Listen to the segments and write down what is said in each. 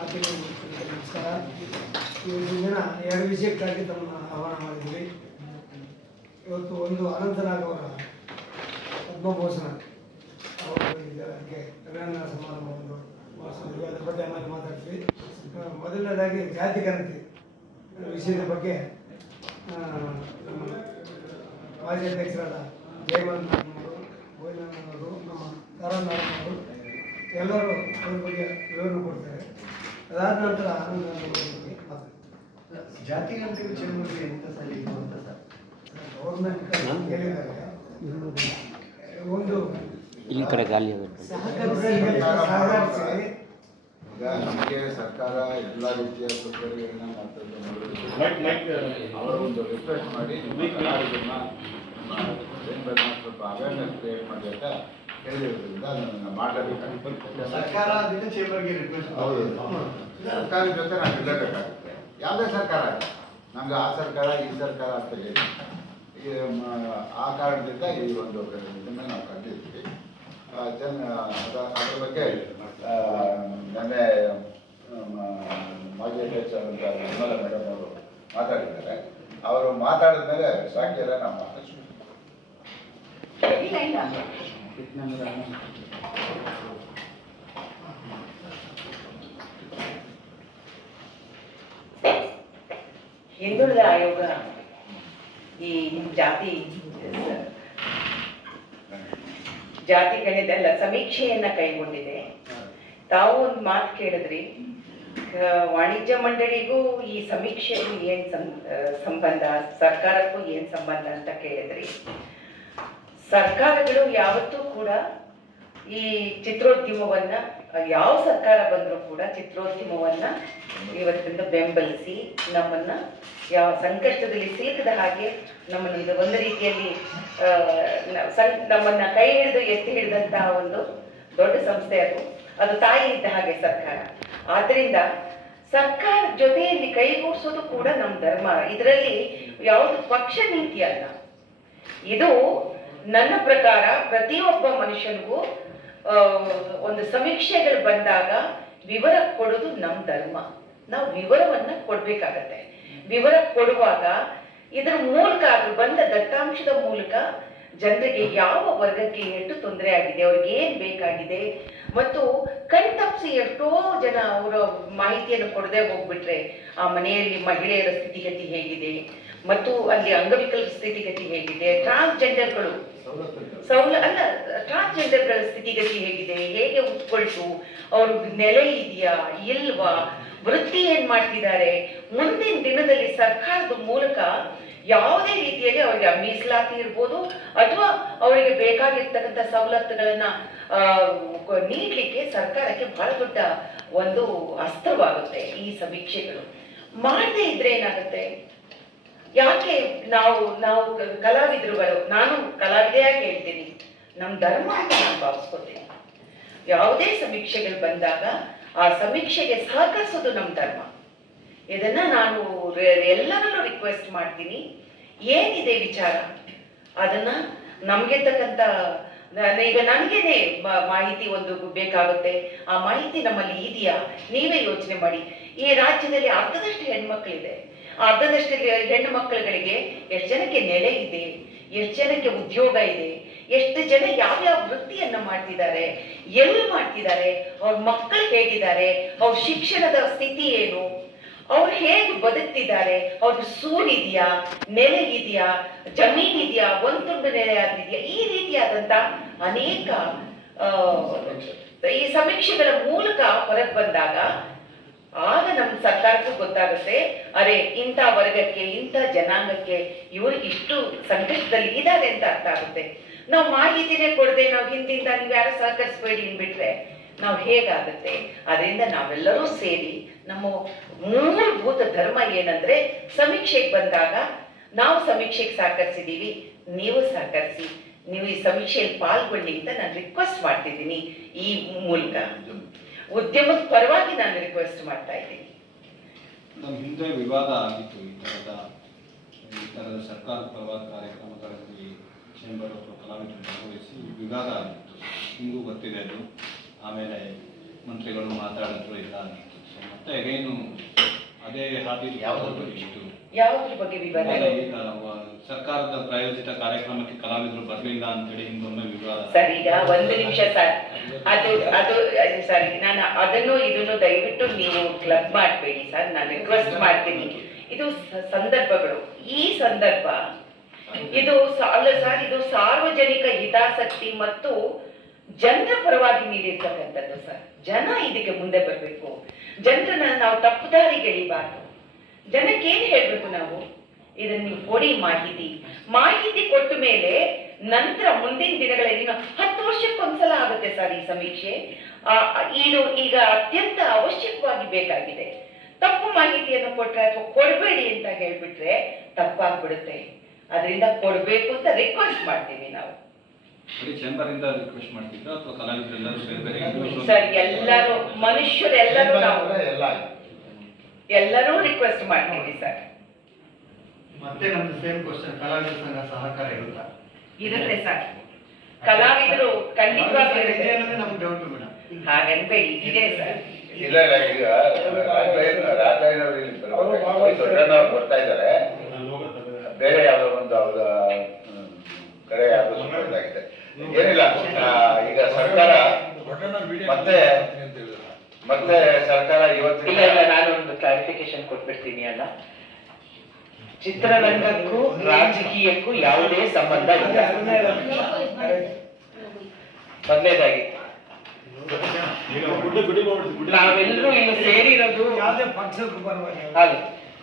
ನಮಸ್ಕಾರ ಇವತ್ತಿನ ದಿನ ಎರಡು ವಿಷಯಕ್ಕಾಗಿ ತಮ್ಮ ಆಹ್ವಾನ ಮಾಡಿದ್ದೀವಿ ಇವತ್ತು ಒಂದು ಅನಂತನಾಗ್ ಅವರ ಪದ್ಮಭೂಷಣ ಅವರಿಗೆ ಅಭಿನಂದನಾ ಸಮಾರಂಭವನ್ನು ಅದ್ರ ಬಗ್ಗೆ ಆಮೇಲೆ ಮಾತಾಡ್ತೀವಿ ಮೊದಲನೇದಾಗಿ ಜಾತಿ ಗಣತಿ ವಿಷಯದ ಬಗ್ಗೆ ಮಾಜಿ ಅಧ್ಯಕ್ಷರಾದ ಜಯಮೋಹನ್ ಅವರು ನಮ್ಮ ನಮ್ಮ ತಾರಾನಾಥನವರು ಎಲ್ಲರೂ ಅದ್ರ ಬಗ್ಗೆ ವಿವರಣೆ ಕೊಡ್ತಾರೆ. ಅದಾದ ನಂತರ ಜಾತಿ ಗಂಟೆ ಚಳುವಳಿ ಎಂತ ಸರಿ ಇದು ಅಂತ ಸರ್? ಗೌರ್ಮೆಂಟ್ ಹೇಳಿದಾಗ ಒಂದು ಇಲ್ಲಿ ಕಡೆ ಗಾಳಿ ಆಗುತ್ತೆ ಸಹಕರಿಸಿ ಈಗ ನಮಗೆ ಸರ್ಕಾರ ಎಲ್ಲ ರೀತಿಯ ಸೌಕರ್ಯಗಳನ್ನ ಮಾಡ್ತದೆ ಅವರ ಒಂದು ರಿಕ್ವೆಸ್ಟ್ ಮಾಡಿ ಕಲಾವಿದರನ್ನ ಸ್ವಲ್ಪ ಅವೇರ್ನೆಸ್ ಕ್ರಿಯೇಟ್ ಮಾಡಿ ಅಂತ ಹೇಳಿರೋದ್ರಿಂದ ಅದನ್ನು ಮಾಡಲೇಬೇಕಾಗುತ್ತೆ ಸರ್ಕಾರ ಚೇಂಬರ್ಗೆ ರಿಕ್ವೆಸ್ಟ್ ಹೌದು. ಸರ್ಕಾರ ಜೊತೆ ನಾವು ಇರಲೇಬೇಕಾಗುತ್ತೆ ಯಾವುದೇ ಸರ್ಕಾರ. ನಮ್ಗೆ ಆ ಸರ್ಕಾರ ಈ ಸರ್ಕಾರ ಅಂತ ಹೇಳಿ ಆ ಕಾರಣದಿಂದ ಈ ಒಂದು ಇದನ್ನ ನಾವು ಕಂಡಿದ್ವಿ ಜನ ಅದ ಅದ್ರ ಬಗ್ಗೆ ನನ್ನೆ ನೆನ್ನೆ ನಮ್ಮ ಮಾಜಿ ಅಧ್ಯಕ್ಷರಾದಂಥ ನಿರ್ಮಲಾ ಮೇಡಮ್ ಅವರು ಮಾತಾಡಿದ್ದಾರೆ. ಅವರು ಮಾತಾಡಿದ ಮೇಲೆ ಸಾಕಿಲ್ಲ ಎಲ್ಲ ನಾವು ಮಾತಾಡ್ತೀವಿ. ಹಿಂದುಳಿದ ಆಯೋಗ ಈ ಜಾತಿ ಜಾತಿ ಗಣಿತಲ್ಲ ಸಮೀಕ್ಷೆಯನ್ನ ಕೈಗೊಂಡಿದೆ. ತಾವು ಒಂದು ಮಾತು ಕೇಳಿದ್ರಿ ವಾಣಿಜ್ಯ ಮಂಡಳಿಗೂ ಈ ಸಮೀಕ್ಷೆಗೂ ಏನ್ ಸಂಬಂಧ, ಸರ್ಕಾರಕ್ಕೂ ಏನ್ ಸಂಬಂಧ ಅಂತ ಕೇಳಿದ್ರಿ? ಸರ್ಕಾರಗಳು ಯಾವತ್ತೂ ಕೂಡ ಈ ಚಿತ್ರೋದ್ಯಮವನ್ನ, ಯಾವ ಸರ್ಕಾರ ಬಂದರೂ ಕೂಡ ಚಿತ್ರೋದ್ಯಮವನ್ನ ಇವತ್ತಿಂದ ಬೆಂಬಲಿಸಿ ನಮ್ಮನ್ನ ಯಾವ ಸಂಕಷ್ಟದಲ್ಲಿ ಸಿಲುಕದ ಹಾಗೆ ನಮ್ಮನ್ನ ಇದು ಒಂದು ರೀತಿಯಲ್ಲಿ ನಮ್ಮನ್ನ ಕೈ ಹಿಡಿದು ಎತ್ತಿ ಹಿಡಿದಂತಹ ಒಂದು ದೊಡ್ಡ ಸಂಸ್ಥೆ ಅದು. ಅದು ತಾಯಿ ಇದ್ದ ಹಾಗೆ ಸರ್ಕಾರ. ಆದ್ರಿಂದ ಸರ್ಕಾರ ಜೊತೆಯಲ್ಲಿ ಕೈಗೂಡಿಸೋದು ಕೂಡ ನಮ್ಮ ಧರ್ಮ. ಇದರಲ್ಲಿ ಯಾವುದು ಪಕ್ಷ ನೀತಿ ಅಲ್ಲ. ಇದು ನನ್ನ ಪ್ರಕಾರ ಪ್ರತಿಯೊಬ್ಬ ಮನುಷ್ಯನಿಗೂ ಒಂದು ಸಮೀಕ್ಷೆಗಳು ಬಂದಾಗ ವಿವರ ಕೊಡೋದು ನಮ್ಮ ಧರ್ಮ. ನಾವು ವಿವರವನ್ನ ಕೊಡಬೇಕಾಗತ್ತೆ. ವಿವರ ಕೊಡುವಾಗ ಇದರ ಮೂಲಕ ಅದು ಬಂದ ದತ್ತಾಂಶದ ಮೂಲಕ ಜನರಿಗೆ ಯಾವ ವರ್ಗಕ್ಕೆ ಎಷ್ಟು ತೊಂದರೆ ಆಗಿದೆ, ಅವ್ರಿಗೆ ಏನ್ ಬೇಕಾಗಿದೆ, ಮತ್ತು ಕಣ್ತಪ್ಸಿ ಎಷ್ಟೋ ಜನ ಅವರ ಮಾಹಿತಿಯನ್ನು ಕೊಡದೆ ಹೋಗ್ಬಿಟ್ರೆ ಆ ಮನೆಯಲ್ಲಿ ಮಹಿಳೆಯರ ಸ್ಥಿತಿಗತಿ ಹೇಗಿದೆ ಮತ್ತು ಅಲ್ಲಿ ಅಂಗವಿಕಲ ಸ್ಥಿತಿಗತಿ ಹೇಗಿದೆ? ಟ್ರಾನ್ಸ್ಜೆಂಡರ್ಗಳು ಸೌಲ ಅಲ್ಲ ಟ್ರಾನ್ಸ್ಜೆಂಡರ್ಗಳ ಸ್ಥಿತಿಗತಿ ಹೇಗಿದೆ? ಹೇಗೆ ಉಟ್ಕೊಳ್ತು? ಅವರು ನೆಲೆ ಇದೆಯಾ? ಇಲ್ವಾ? ವೃತ್ತಿ ಏನ್ ಮಾಡ್ತಿದ್ದಾರೆ? ಮುಂದಿನ ದಿನದಲ್ಲಿ ಸರ್ಕಾರದ ಮೂಲಕ ಯಾವುದೇ ರೀತಿಯಲ್ಲಿ ಅವರಿಗೆ ಮೀಸಲಾತಿ ಇರ್ಬೋದು ಅಥವಾ ಅವರಿಗೆ ಬೇಕಾಗಿರ್ತಕ್ಕಂಥ ಸವಲತ್ತುಗಳನ್ನ ನೀಡ್ಲಿಕ್ಕೆ ಸರ್ಕಾರಕ್ಕೆ ಬಹಳ ದೊಡ್ಡ ಒಂದು ಅಸ್ತ್ರವಾಗುತ್ತೆ ಈ ಸಮೀಕ್ಷೆಗಳು. ಮಾಡದೇ ಇದ್ರೆ ಏನಾಗುತ್ತೆ? ಯಾಕೆ ನಾವು ನಾವು ಕಲಾವಿದರು ಕಲಾವಿದರುಗಳು, ನಾನು ಕಲಾವಿದೆಯಾಗಿ ಹೇಳ್ತೀನಿ. ನಮ್ಮ ಧರ್ಮ ಅಂತ ನಾನು ಭಾವಿಸ್ಕೊತೀನಿ ಯಾವುದೇ ಸಮೀಕ್ಷೆಗಳು ಬಂದಾಗ ಆ ಸಮೀಕ್ಷೆಗೆ ಸಹಕರಿಸೋದು ನಮ್ಮ ಧರ್ಮ. ಇದನ್ನ ನಾನು ಎಲ್ಲರಲ್ಲೂ ರಿಕ್ವೆಸ್ಟ್ ಮಾಡ್ತೀನಿ. ಏನಿದೆ ವಿಚಾರ? ಅದನ್ನ ನಮ್ಗೆ ತಕ್ಕಂತ ಈಗ ನನಗೇನೆ ಮಾಹಿತಿ ಒಂದು ಬೇಕಾಗುತ್ತೆ. ಆ ಮಾಹಿತಿ ನಮ್ಮಲ್ಲಿ ಇದೆಯಾ? ನೀವೇ ಯೋಚನೆ ಮಾಡಿ. ಈ ರಾಜ್ಯದಲ್ಲಿ ಅರ್ಧದಷ್ಟು ಹೆಣ್ಮಕ್ಳಿದೆ. ಅರ್ಧದಷ್ಟು ಹೆಣ್ಣು ಮಕ್ಕಳುಗಳಿಗೆ ಎಷ್ಟು ಜನಕ್ಕೆ ನೆಲೆ ಇದೆ, ಎಷ್ಟು ಜನಕ್ಕೆ ಉದ್ಯೋಗ ಇದೆ, ಎಷ್ಟು ಜನ ಯಾವ್ಯಾವ ವೃತ್ತಿಯನ್ನ ಮಾಡ್ತಿದ್ದಾರೆ, ಎಲ್ಲಿ ಮಾಡ್ತಿದ್ದಾರೆ, ಅವ್ರ ಮಕ್ಕಳು ಹೇಗಿದ್ದಾರೆ, ಅವ್ರ ಶಿಕ್ಷಣದ ಸ್ಥಿತಿ ಏನು, ಅವ್ರು ಹೇಗೆ ಬದುಕ್ತಿದ್ದಾರೆ, ಅವ್ರಿಗೆ ಸೂರಿದೆಯಾ ನೆಲೆ ಇದೆಯಾ ಜಮೀನ್ ಇದೆಯಾ ಒಂದು ತುಂಡು ನೆಲೆ ಆಗಿದೆಯಾ, ಈ ರೀತಿಯಾದಂತ ಅನೇಕ ಈ ಸಮೀಕ್ಷೆಗಳ ಮೂಲಕ ಹೊರಗೆ ಬಂದಾಗ ಗೊತ್ತಾಗುತ್ತೆ. ಅರೆ ಇಂಥ ವರ್ಗಕ್ಕೆ ಇಂಥ ಜನಾಂಗಕ್ಕೆ ಇವರು ಇಷ್ಟು ಸಂಕಷ್ಟದಲ್ಲಿ ಇದ್ದಾರೆ ಅಂತ ಅರ್ಥ ಆಗುತ್ತೆ. ನಾವು ಮಾಹಿತಿನೇ ಕೊಡದೆ ನಾವು ಹಿಂದಿಂದ ನೀವು ಯಾರು ಸಹಕರಿಸ್ಬೇಡಿ ಅಂದ್ಬಿಟ್ರೆ ನಾವು ಹೇಗಾಗುತ್ತೆ? ಅದರಿಂದ ನಾವೆಲ್ಲರೂ ಸೇರಿ ನಮ್ಮ ಮೂಲಭೂತ ಧರ್ಮ ಏನಂದ್ರೆ ಸಮೀಕ್ಷೆಗೆ ಬಂದಾಗ ನಾವು ಸಮೀಕ್ಷೆಗೆ ಸಹಕರಿಸಿದೀವಿ ನೀವು ಸಹಕರಿಸಿ ನೀವು ಈ ಸಮೀಕ್ಷೆಯಲ್ಲಿ ಪಾಲ್ಗೊಳ್ಳಿ ಅಂತ ನಾನು ರಿಕ್ವೆಸ್ಟ್ ಮಾಡ್ತಿದ್ದೀನಿ ಈ ಮೂಲಕ. ಉದ್ಯಮದ ಪರವಾಗಿ ನಾನು ರಿಕ್ವೆಸ್ಟ್ ಮಾಡ್ತಾ ಇದ್ದೀನಿ. ನಮ್ಮ ಹಿಂದೆ ವಿವಾದ ಆಗಿತ್ತು ಈ ಥರದ ಈ ಥರದ ಸರ್ಕಾರ ಪರವಾದ ಕಾರ್ಯಕ್ರಮಗಳಲ್ಲಿ ಚೇಂಬರ್ ಅಥವಾ ಕಲಾವಿದರು ಭಾಗವಹಿಸಿ ವಿವಾದ ಆಗಿತ್ತು. ಹಿಂಗೂ ಗೊತ್ತಿದೆ ಅದು. ಆಮೇಲೆ ಮಂತ್ರಿಗಳು ಮಾತಾಡಿದ್ರು ಇಲ್ಲ ಸೊ ಮತ್ತೆ ಅಗೈನು ಅದೇ? ಇಷ್ಟು ಯಾವುದ್ರ ಬಗ್ಗೆ ವಿವಾದ ಸರ್ಕಾರದ ಪ್ರಾಯೋಜಿತ ಕಾರ್ಯಕ್ರಮಕ್ಕೆ ಕಲಾವಿದರು ಬರಲಿಲ್ಲ ಅಂತೇಳಿ ಹಿಂದೊಮ್ಮೆ ವಿವಾದ. ಸರ್ ಈಗ ಒಂದು ನಿಮಿಷ ಸರ್. ಅದು ಅದು ಸರಿ ನಾನು ಅದನ್ನು ಇದನ್ನು ದಯವಿಟ್ಟು ನೀವು ಕ್ಲಬ್ ಮಾಡಬೇಡಿ ಸರ್. ನಾನು ರಿಕ್ವೆಸ್ಟ್ ಮಾಡ್ತೀನಿ. ಇದು ಸಂದರ್ಭಗಳು. ಈ ಸಂದರ್ಭ ಇದು ಅಲ್ಲ ಸರ್ ಇದು ಸಾರ್ವಜನಿಕ ಹಿತಾಸಕ್ತಿ ಮತ್ತು ಜನರ ಪರವಾಗಿ ನೀಡಿರ್ತಕ್ಕಂಥದ್ದು ಸರ್. ಜನ ಇದಕ್ಕೆ ಮುಂದೆ ಬರಬೇಕು. ಜನರನ್ನ ನಾವು ತಪ್ಪು ದಾರಿಗೆ ಎಳಿಬಾರ್ದು ಜನಕ್ಕೆ ಏನು ಹೇಳ್ಬೇಕು ನಾವು? ಇದನ್ನ ನೀವು ಕೊಡಿ ಮಾಹಿತಿ. ಮಾಹಿತಿ ಕೊಟ್ಟ ಮೇಲೆ ನಂತರ ಮುಂದಿನ ದಿನಗಳಲ್ಲಿ ಹತ್ತು ವರ್ಷಕ್ಕೊಂದ್ಸಲ ಆಗುತ್ತೆ ಸರ್ ಈ ಸಮೀಕ್ಷೆ. ಇದು ಈಗ ಅತ್ಯಂತ ಅವಶ್ಯಕವಾಗಿ ಬೇಕಾಗಿದೆ. ತಪ್ಪು ಮಾಹಿತಿಯನ್ನು ಕೊಟ್ರೆ ಅಥವಾ ಕೊಡಬೇಡಿ ಅಂತ ಹೇಳ್ಬಿಟ್ರೆ ತಪ್ಪಾಗ್ಬಿಡುತ್ತೆ. ಅದರಿಂದ ಕೊಡಬೇಕು ಅಂತ ರಿಕ್ವೆಸ್ಟ್ ಮಾಡ್ತೀವಿ ನಾವು. ಸರ್ ಎಲ್ಲರೂ ಮನುಷ್ಯರೆಲ್ಲರೂ ನಾವು. ಎಲ್ಲರೂ ರಿಕ್ವೆಸ್ಟ್ ಮಾಡ್ತೀವಿ ಸರ್. ಮತ್ತೆ ನಮ್ದು ಸೇಮ್ ಕ್ವಶನ್ ಕಲಾವಿದ ಸಂಘ ಸಹಕಾರ ಇರುತ್ತಾ? ಇರುತ್ತೆ ಸರ್. ಕಲಾವಿದರು ಖಂಡಿತವಾಗ್ಲೂ ಇದೆ ಇರುತ್ತೆ. ಅನ್ನೋದೇ ನಮ್ಗೆ ಡೌಟ್ ಮೇಡಮ್. ಇದೆ ಸರ್. ಇಲ್ಲ ಇಲ್ಲ ಈಗ ಅವರು ಇಲ್ಲಿ ಬರ್ಬೇಕು. ಬರ್ತಾ ಇದ್ದಾರೆ. ಬೇರೆ ಯಾವುದೋ ಒಂದು ಅವರ ಕಡೆ ಯಾವುದೋ ಸುಮ್ಮನೆ ಏನಿಲ್ಲ ಈಗ ಸರ್ಕಾರ ಮತ್ತೆ ಮತ್ತೆ ಸರ್ಕಾರ ಇವತ್ತಿನ ಇಲ್ಲ ಇಲ್ಲ ನಾನು ಒಂದು ಕ್ಲಾರಿಫಿಕೇಶನ್ ಕೊಟ್ಬಿಡ್ತೀನಿ ಅಲ್ಲ. ಚಿತ್ರರಂಗಕ್ಕೂ ರಾಜಕೀಯಕ್ಕೂ ಯಾವುದೇ ಸಂಬಂಧ ಇಲ್ಲ. ಮೊದಲನೇದಾಗಿ ನಾವೆಲ್ಲರೂ ಇಲ್ಲಿ ಸೇರಿರೋದು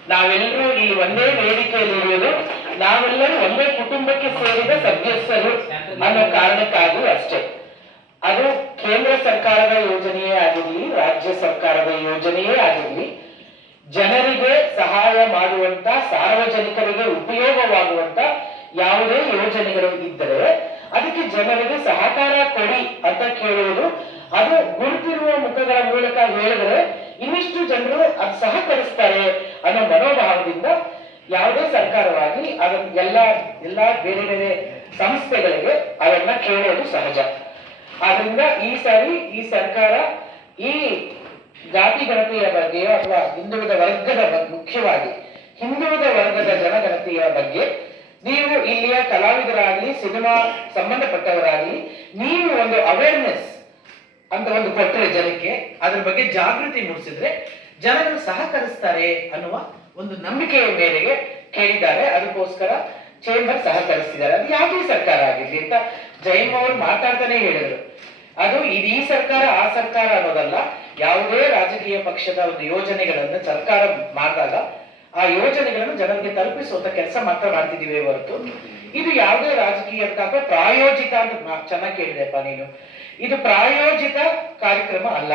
ನಾವೆಲ್ಲರೂ ಇಲ್ಲಿ ಒಂದೇ ವೇದಿಕೆಯಲ್ಲಿ ಇರುವುದು ನಾವೆಲ್ಲರೂ ಒಂದೇ ಕುಟುಂಬಕ್ಕೆ ಸೇರಿದ ಸದಸ್ಯರು ಅನ್ನೋ ಕಾರಣಕ್ಕಾಗಿ ಅಷ್ಟೇ. ಅದು ಕೇಂದ್ರ ಸರ್ಕಾರದ ಯೋಜನೆಯೇ ಆಗಿರಲಿ ರಾಜ್ಯ ಸರ್ಕಾರದ ಯೋಜನೆಯೇ ಆಗಿರಲಿ ಜನರಿಗೆ ಸಹಾಯ ಮಾಡುವಂತ ಸಾರ್ವಜನಿಕರಿಗೆ ಉಪಯೋಗವಾಗುವಂತ ಯಾವುದೇ ಯೋಜನೆಗಳು ಇದ್ದರೆ ಅದಕ್ಕೆ ಜನರಿಗೆ ಸಹಕಾರ ಕೊಡಿ ಅಂತ ಕೇಳುವುದು ಎಲ್ಲ ಬೇರೆ ಬೇರೆ ಸಂಸ್ಥೆಗಳಿಗೆ ಅದನ್ನ ಕೇಳೋದು ಸಹಜ. ಆದ್ರಿಂದ ಈ ಸಾರಿ ಈ ಸರ್ಕಾರ ಈ ಜಾತಿ ಗಣತಿಯ ಬಗ್ಗೆ ಅಥವಾ ಹಿಂದುಳಿದ ವರ್ಗದ ಬಗ್ಗೆ ಮುಖ್ಯವಾಗಿ ಹಿಂದುಳಿದ ವರ್ಗದ ಜನಗಣತಿಯ ಬಗ್ಗೆ ನೀವು ಇಲ್ಲಿಯ ಕಲಾವಿದರಾಗ್ಲಿ, ಸಿನಿಮಾ ಸಂಬಂಧಪಟ್ಟವರಾಗ್ಲಿ, ನೀವು ಒಂದು ಅವೇರ್ನೆಸ್ ಅಂತ ಒಂದು ಕೊಟ್ಟರೆ ಜನಕ್ಕೆ, ಅದ್ರ ಬಗ್ಗೆ ಜಾಗೃತಿ ಮೂಡಿಸಿದ್ರೆ ಜನರು ಸಹಕರಿಸ್ತಾರೆ ಅನ್ನುವ ಒಂದು ನಂಬಿಕೆಯ ಮೇರೆಗೆ ಕೇಳಿದ್ದಾರೆ. ಅದಕ್ಕೋಸ್ಕರ ಚೇಂಬರ್ ಸಹಕರಿಸ್ತಿದ್ದಾರೆ ಅದು ಯಾವುದೇ ಸರ್ಕಾರ ಆಗಿರ್ಲಿ ಅಂತ ಜೈನ್ ಅವರು ಮಾತಾಡ್ತಾನೆ ಹೇಳಿದ್ರು. ಅದು ಇದು ಈ ಸರ್ಕಾರ, ಆ ಸರ್ಕಾರ ಅನ್ನೋದಲ್ಲ, ಯಾವುದೇ ರಾಜಕೀಯ ಪಕ್ಷದ ಒಂದು ಯೋಜನೆಗಳನ್ನು ಸರ್ಕಾರ ಮಾಡಿದಾಗ ಆ ಯೋಜನೆಗಳನ್ನು ಜನರಿಗೆ ತಲುಪಿಸುವಂತ ಕೆಲಸ ಮಾತ್ರ ಮಾಡ್ತಿದೀವಿ ಹೊರತು, ಇದು ಯಾವುದೇ ರಾಜಕೀಯ ಅಥವಾ ಪ್ರಾಯೋಜಿತ ಅಂತ ಚೆನ್ನಾಗಿ ಕೇಳಿದೆಪ್ಪ ನೀನು. ಇದು ಪ್ರಾಯೋಜಿತ ಕಾರ್ಯಕ್ರಮ ಅಲ್ಲ.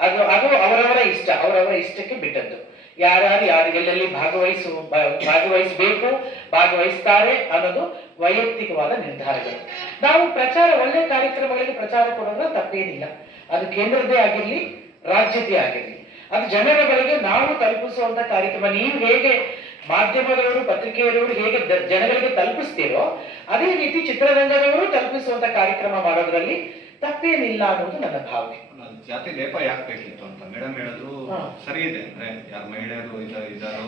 ಅದು ಅದು ಅವರವರ ಇಷ್ಟ, ಅವರವರ ಇಷ್ಟಕ್ಕೆ ಬಿಟ್ಟದ್ದು. ಯಾರ್ಯಾರು ಯಾರು ಎಲ್ಲೆಲ್ಲಿ ಭಾಗವಹಿಸು ಭಾಗವಹಿಸಬೇಕು, ಭಾಗವಹಿಸ್ತಾರೆ ಅನ್ನೋದು ವೈಯಕ್ತಿಕವಾದ ನಿರ್ಧಾರಗಳು. ನಾವು ಪ್ರಚಾರ, ಒಳ್ಳೆ ಕಾರ್ಯಕ್ರಮಗಳಿಗೆ ಪ್ರಚಾರ ಕೊಡೋದ್ರ ತಪ್ಪೇನಿಲ್ಲ. ಅದು ಕೇಂದ್ರದ್ದೇ ಆಗಿರಲಿ, ರಾಜ್ಯದ್ದೇ ಆಗಿರಲಿ. ಅದು ಜನರ ಬಳಿಗೆ ನಾವು ತಲುಪಿಸುವಂತ ಕಾರ್ಯಕ್ರಮ. ನೀವು ಹೇಗೆ ಮಾಧ್ಯಮದವರು, ಪತ್ರಿಕೆಯವರು ಹೇಗೆ ಜನಗಳಿಗೆ ತಲುಪಿಸ್ತೀರೋ, ಅದೇ ರೀತಿ ಚಿತ್ರರಂಗದವರು ತಲುಪಿಸುವಂತ ಕಾರ್ಯಕ್ರಮ ಮಾಡೋದ್ರಲ್ಲಿ ತಪ್ಪೇನಿಲ್ಲ ಅನ್ನೋದು ನನ್ನ ಭಾವನೆ. ಜಾತಿ ಲೇಪ ಯಾಕೆ ಬೇಕಿತ್ತು ಅಂತ? ಮೇಡಮ್ ಹೇಳಿದ್ರು ಸರಿ ಇದೆ. ಅಂದ್ರೆ ಯಾರು ಮಹಿಳೆಯರು ಇದ- ಇದ್ದಾರೋ.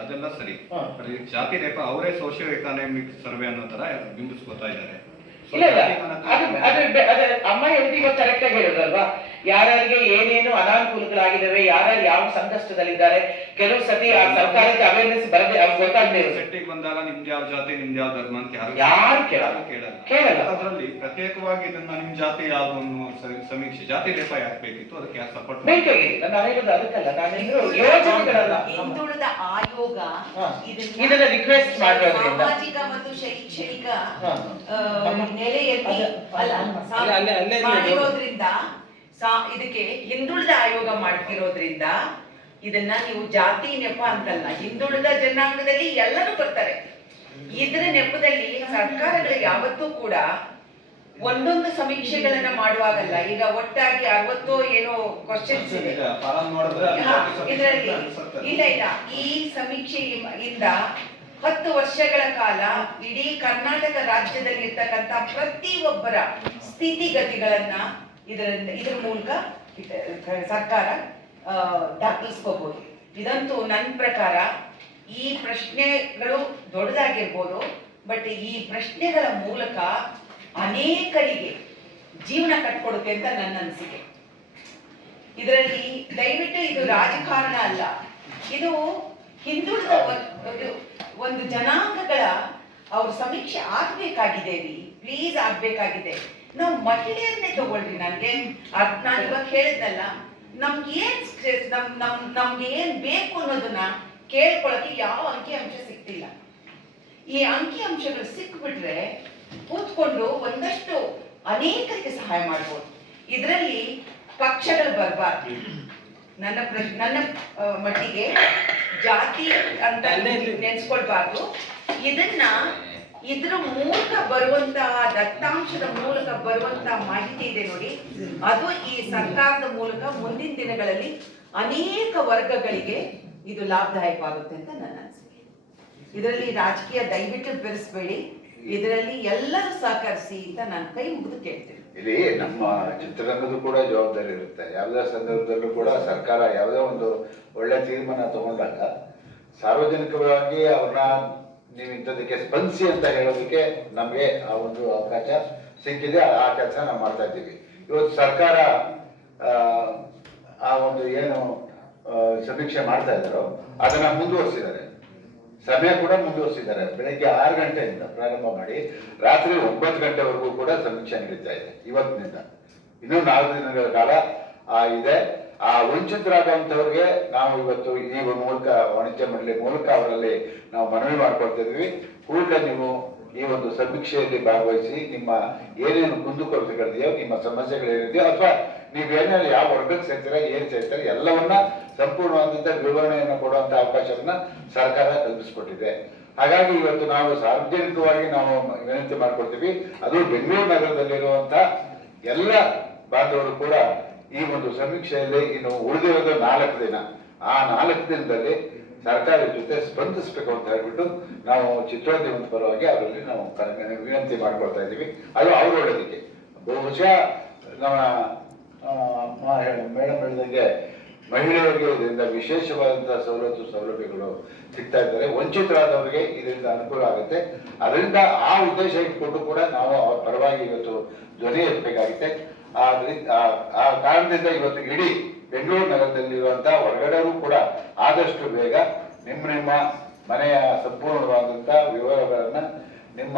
ಅದೆಲ್ಲ ಸರಿ. ಜಾತಿ ಲೇಪ ಅವರೇ ಸೋಷಿಯೋ ಎಕಾನಮಿಕ್ ಸರ್ವೆ ಅನ್ನೋ ತರ ಬಿಂಬಿಸ್ಕೊತಾ ಇದ್ದಾರೆ. ಅಮ್ಮ ಕರೆಕ್ಟ್ ಆಗಿ ಹೇಳಿದ್ರಲ್ವಾ? ಯಾರ್ಯಾರಿಗೆ ಏನೇನು ಅನಾನುಕೂಲಗಳಾಗಿದ್ದಾವೆ ಯಾರ್ಯಾರು ಯಾವ ಸಂಕಷ್ಟದಲ್ಲಿದ್ದಾರೆ ಕೆಲವು ಸತಿ ಆ ಸರ್ಕಾರಕ್ಕೆ ಅವೇರ್ನೆಸ್ ಬರದೆ ಗೊತ್ತಾಗದೆ ಸೆಟ್ಟಿಗೆ ಬಂದಾಗ ನಿಮ್ದು ಯಾವ ಜಾತಿ ನಿಮ್ದು ಯಾವ ಧರ್ಮ ಅಂತ ಯಾರು ಯಾರು ಕೇಳಲ್ಲ. ಕೇಳಲ್ಲ. ಕೇಳಲ್ಲ. ಅದರಲ್ಲಿ ಪ್ರತ್ಯೇಕವಾಗಿ ಇದನ್ನ ನಿಮ್ ಜಾತಿ ಯಾವ್ದು ಅನ್ನೋ ಸಮೀಕ್ಷೆ ಜಾತಿ ಲೇಪ ಯಾಕೆ ಬೇಕಿತ್ತು? ಅದಕ್ಕೆ ಯಾರು ಸಪೋರ್ಟ್ ಬೇಕಾಗಿಲ್ಲ ನಾನು ಹೇಳೋದು ಅದಕ್ಕಲ್ಲ. ನಾನು ಯೋಜನೆಗಳಲ್ಲ. ಹಿಂದುಳಿದ ಆಯೋಗ ಇದನ್ನ ರಿಕ್ವೆಸ್ಟ್ ಮಾಡೋದ್ರಿಂದ ಸಾಮಾಜಿಕ ಮತ್ತು ಶೈಕ್ಷಣಿಕ ನೆಲೆಯಲ್ಲಿ ಅಲ್ಲ ಅಲ್ಲೇ- ಅಲ್ಲೇ- ಅಲ್ಲೇ ಮಾಡಿರೋದ್ರಿಂದ ಸಾ- ಇದಕ್ಕೆ ಹಿಂದುಳಿದ ಆಯೋಗ ಮಾಡ್ತಿರೋದ್ರಿಂದ ಇದನ್ನ ನೀವು ಜಾತಿ ನೆಪ ಅಂತಲ್ಲ ಹಿಂದುಳಿದ ಜನಾಂಗದಲ್ಲಿ ಎಲ್ಲರೂ ಬರ್ತಾರೆ. ಇದರ ನೆಪದಲ್ಲಿ ಸರ್ಕಾರಗಳು ಯಾವತ್ತೂ ಕೂಡ ಒಂದೊಂದು ಸಮೀಕ್ಷೆಗಳನ್ನ ಮಾಡುವಾಗಲ್ಲ. ಈಗ ಒಟ್ಟಾಗಿ ಅರವತ್ತೋ ಏನೋ ಕ್ವಶನ್ಸ್ ಇದೆ. ಸಮೀಕ್ಷೆ ಇದರಲ್ಲಿ ಇಲ್ಲ ಇಲ್ಲ. ಈ ಸಮೀಕ್ಷೆಯಿಂದ ಹತ್ತು ವರ್ಷಗಳ ಕಾಲ ಇಡೀ ಕರ್ನಾಟಕ ರಾಜ್ಯದಲ್ಲಿ ಪ್ರತಿ ಪ್ರತಿಯೊಬ್ಬರ ಸ್ಥಿತಿಗತಿಗಳನ್ನ ಇದರಿಂದ, ಇದ್ರ ಮೂಲಕ ಸರ್ಕಾರ ದಾಖಲಿಸ್ಕೋಬಹುದು ಇದಂತೂ ನನ್ನ ಪ್ರಕಾರ, ಈ ಪ್ರಶ್ನೆಗಳು ದೊಡ್ಡದಾಗಿರ್ಬೋದು, ಬಟ್ ಈ ಪ್ರಶ್ನೆಗಳ ಮೂಲಕ ಅನೇಕರಿಗೆ ಜೀವನ ಕಟ್ಕೊಡುತ್ತೆ ಅಂತ ನನ್ನ ಅನಿಸಿಕೆ. ಇದರಲ್ಲಿ ದಯವಿಟ್ಟು ಇದು ರಾಜಕಾರಣ ಅಲ್ಲ, ಇದು ಹಿಂದುಳಿದ ಒಂದು ಒಂದು ಜನಾಂಗಗಳ ಅವ್ರ ಸಮೀಕ್ಷೆ ಆಗ್ಬೇಕಾಗಿದೆ ರೀ. ಪ್ಲೀಸ್ ಆಗ್ಬೇಕಾಗಿದೆ. ನಾವು ಮಹಿಳೆಯನ್ನೇ ತಗೊಳ್ರಿ ನನಗೆ ಅದ್ ನಾನು ಇವಾಗ ಹೇಳಿದ್ನಲ್ಲ ನಮ್ಗೆ ಏನ್ ಸ್ಟ್ರೆಸ್ ನಮ್ ನಮ್ ನಮ್ಗೆ ಏನ್ ಬೇಕು ಅನ್ನೋದನ್ನ ಕೇಳ್ಕೊಳಕ್ಕೆ ಯಾವ ಅಂಕಿ ಅಂಶ ಸಿಕ್ತಿಲ್ಲ ಈ ಅಂಕಿ ಅಂಶಗಳು ಸಿಕ್ಬಿಟ್ರೆ ಕೂತ್ಕೊಂಡು ಒಂದಷ್ಟು ಅನೇಕರಿಗೆ ಸಹಾಯ ಮಾಡ್ಬೋದು. ಇದರಲ್ಲಿ ಪಕ್ಷಗಳು ಬರಬಾರ್ದು. ನನ್ನ ಪ್ರಶ್ನೆ ನನ್ನ ಮಟ್ಟಿಗೆ ಜಾತಿ ಅಂತ ನೆನ್ಸ್ಕೊಳ್ಬಾರ್ದು. ಇದನ್ನ ಇದ್ರ ಮೂಲಕ ಬರುವಂತಹ ದತ್ತಾಂಶದ ಮೂಲಕ ಬರುವಂತಹ ಮಾಹಿತಿ ಇದೆ ನೋಡಿ. ಅದು ಈ ಸರ್ಕಾರದ ಮೂಲಕ ಮುಂದಿನ ದಿನಗಳಲ್ಲಿ ಅನೇಕ ವರ್ಗಗಳಿಗೆ ಇದು ಲಾಭದಾಯಕವಾಗುತ್ತೆ ಅಂತ ನನ್ನ ಅನಿಸಿಕೆ. ಇದರಲ್ಲಿ ರಾಜಕೀಯ ದಯವಿಟ್ಟು ಬೆರೆಸ್ಬೇಡಿ. ಇದರಲ್ಲಿ ಎಲ್ಲರೂ ಸಹಕರಿಸಿ ಅಂತ ನಾನು ಕೈ ಮುಗಿದು ಕೇಳ್ತೇನೆ. ಇಲ್ಲಿ ನಮ್ಮ ಚಿತ್ರರಂಗದ ಕೂಡ ಜವಾಬ್ದಾರಿ ಇರುತ್ತೆ. ಯಾವುದೇ ಸಂದರ್ಭದಲ್ಲೂ ಕೂಡ ಸರ್ಕಾರ ಯಾವುದೇ ಒಂದು ಒಳ್ಳೆ ತೀರ್ಮಾನ ತಗೊಂಡಾಗ ಸಾರ್ವಜನಿಕವಾಗಿ ಅವ್ರನ್ನ ನೀವು ಇಂಥದಕ್ಕೆ ಸ್ಪಂದಿಸಿ ಅಂತ ಹೇಳೋದಕ್ಕೆ ನಮಗೆ ಆ ಒಂದು ಅವಕಾಶ ಸಿಕ್ಕಿದೆ. ಆ ಕೆಲಸ ನಾವು ಮಾಡ್ತಾ ಇದ್ದೀವಿ. ಇವತ್ತು ಸರ್ಕಾರ ಆ, ಒಂದು ಏನು ಸಮೀಕ್ಷೆ ಮಾಡ್ತಾ ಇದ್ದಾರೋ ಅದನ್ನ ಮುಂದುವರಿಸಿದ್ದಾರೆ. ಸಮಯ ಕೂಡ ಮುಂದುವರಿಸಿದ್ದಾರೆ. ಬೆಳಗ್ಗೆ ಆರು ಗಂಟೆಯಿಂದ ಪ್ರಾರಂಭ ಮಾಡಿ ರಾತ್ರಿ ಒಂಬತ್ತು ಗಂಟೆವರೆಗೂ ಕೂಡ ಸಮೀಕ್ಷೆ ನಡೀತಾ ಇದೆ. ಇವತ್ತಿನಿಂದ. ಇನ್ನೂ ನಾಲ್ಕು ದಿನಗಳ ಕಾಲ ಆ ಇದೆ. ಆ ವಂಚಿತರಾದಂಥವ್ರಿಗೆ ನಾವು ಇವತ್ತು ಈ ಮೂಲಕ ವಾಣಿಜ್ಯ ಮಂಡಳಿ ಮೂಲಕ ಅವರಲ್ಲಿ ನಾವು ಮನವಿ ಮಾಡ್ಕೊಳ್ತಿದ್ವಿ. ಕೂಡಲೇ ನೀವು ಈ ಒಂದು ಸಮೀಕ್ಷೆಯಲ್ಲಿ ಭಾಗವಹಿಸಿ ನಿಮ್ಮ ಏನೇನು ಕುಂದುಕೊರತೆಗಳಿದೆಯೋ ನಿಮ್ಮ ಸಮಸ್ಯೆಗಳೇನಿದೆಯೋ ಅಥವಾ ನೀವೇನೇನು ಯಾವ ವರ್ಗಕ್ಕೆ ಸೇರ್ತೀರಾ, ಏನ್ ಸೇರ್ತೀರಾ, ಎಲ್ಲವನ್ನ ಸಂಪೂರ್ಣವಾದಂತ ವಿವರಣೆಯನ್ನು ಕೊಡುವಂತ ಅವಕಾಶವನ್ನ ಸರ್ಕಾರ ಕಲ್ಪಿಸಿಕೊಟ್ಟಿದೆ. ಹಾಗಾಗಿ ಇವತ್ತು ನಾವು ಸಾರ್ವಜನಿಕವಾಗಿ ನಾವು ವಿನಂತಿ ಮಾಡ್ಕೊಳ್ತೀವಿ. ಅದು ಬೆಂಗಳೂರು ನಗರದಲ್ಲಿರುವಂತಹ ಎಲ್ಲ ಬಾಂಧವರು ಕೂಡ ಈ ಒಂದು ಸಮೀಕ್ಷೆಯಲ್ಲಿ ಇನ್ನು ಉಳಿದಿರೋದು ನಾಲ್ಕು ದಿನ. ಆ ನಾಲ್ಕು ದಿನದಲ್ಲಿ ಸರ್ಕಾರದ ಜೊತೆ ಸ್ಪಂದಿಸ್ಬೇಕು ಅಂತ ಹೇಳ್ಬಿಟ್ಟು ನಾವು ಚಿತ್ರೋದ್ಯಮದ ಪರವಾಗಿ ಅದರಲ್ಲಿ ನಾವು ವಿನಂತಿ ಮಾಡ್ಕೊಳ್ತಾ ಇದ್ದೀವಿ. ಅದು ಅವ್ರ ಒಳ್ಳೆದಕ್ಕೆ ಬಹುಶಃ ನಮ್ಮ ಮೇಡಮ್ ಹೇಳಿದಂಗೆ ಮಹಿಳೆಯರಿಗೆ ಇದರಿಂದ ವಿಶೇಷವಾದಂತಹ ಸವಲತ್ತು, ಸೌಲಭ್ಯಗಳು ಸಿಗ್ತಾ ಇದ್ದಾರೆ. ವಂಚಿತರಾದವರಿಗೆ ಇದರಿಂದ ಅನುಕೂಲ ಆಗುತ್ತೆ. ಅದರಿಂದ ಆ ಉದ್ದೇಶ ಇಟ್ಕೊಂಡು ಕೂಡ ನಾವು ಅವ್ರ ಪರವಾಗಿ ಇವತ್ತು ಧ್ವನಿ ಎತ್ತಬೇಕಾಗುತ್ತೆ. ಆ- ಕಾರಣದಿಂದ ಇವತ್ತು ಇಡೀ ಬೆಂಗಳೂರು ನಗರದಲ್ಲಿರುವಂತಹ ಹೊರಗಡೆಯೂ ಕೂಡ ಆದಷ್ಟು ಬೇಗ ನಿಮ್ಮ ನಿಮ್ಮ ಮನೆಯ ಸಂಪೂರ್ಣವಾದಂತ ವಿವರಗಳನ್ನ ನಿಮ್ಮ